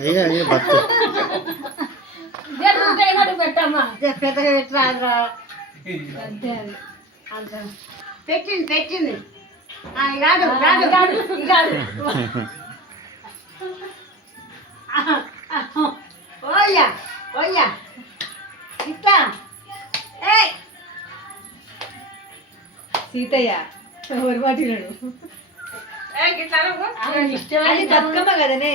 అయ్యా అయ్యా బతు పెట్టమ్మా పెద్దగా పెట్టరా అంతే అంత పెట్టింది పెట్టింది కాదు కాదు కాదు కాదు ఓయ్యా ఓయ్యా ఇట్లా సీతయ్య ఎవరు పట్టినాడు అది బతుకమ్మ కదనే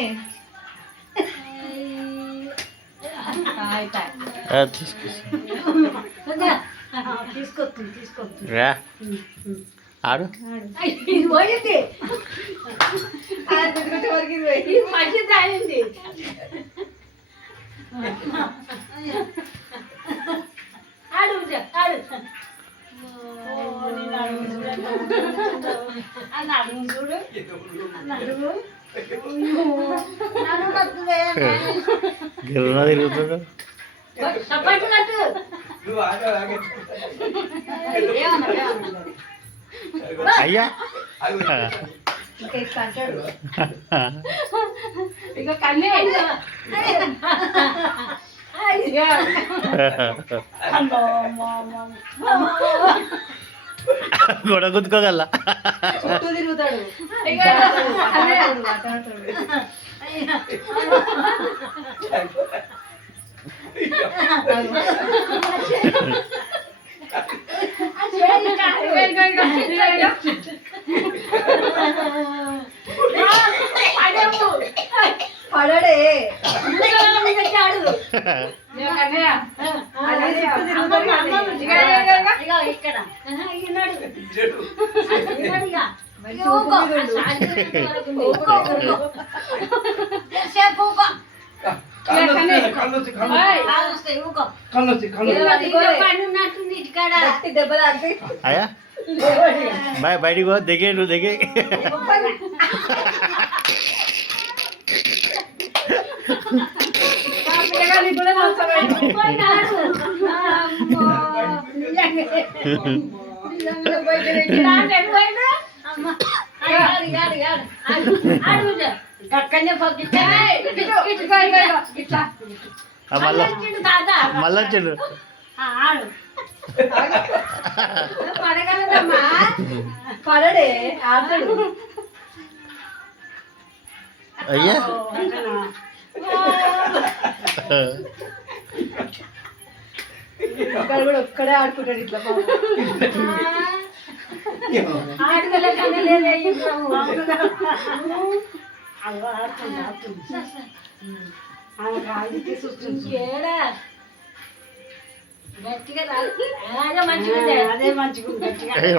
తీసుకొస్తుంది ఆడు పోయింది మంచి తాగింది ఆడు ఆడు చూడు గిరునా తిరుగుతాడు అయ్యా ఇక కన్నే గొడ గుద్దుకోగల తిరుగుతాడు పడడే ఇక్కడ అయ్యా బయటికి పో దిగే నువ్వు దిగే మళ్ళా చెడు పడగలదమ్మా పడడే ఆటడు అయ్యా ఇక్కడ కూడా ఒక్కడే ఆడుకుంటాడు ఇట్లా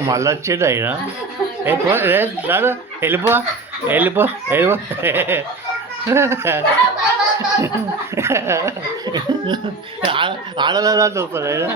మళ్ళీ వచ్చాడు ఆయన రాడు వెళ్ళిపో వెళ్ళిపో వెళ్ళిపో ఆడదా చూస్తాడు ఆయన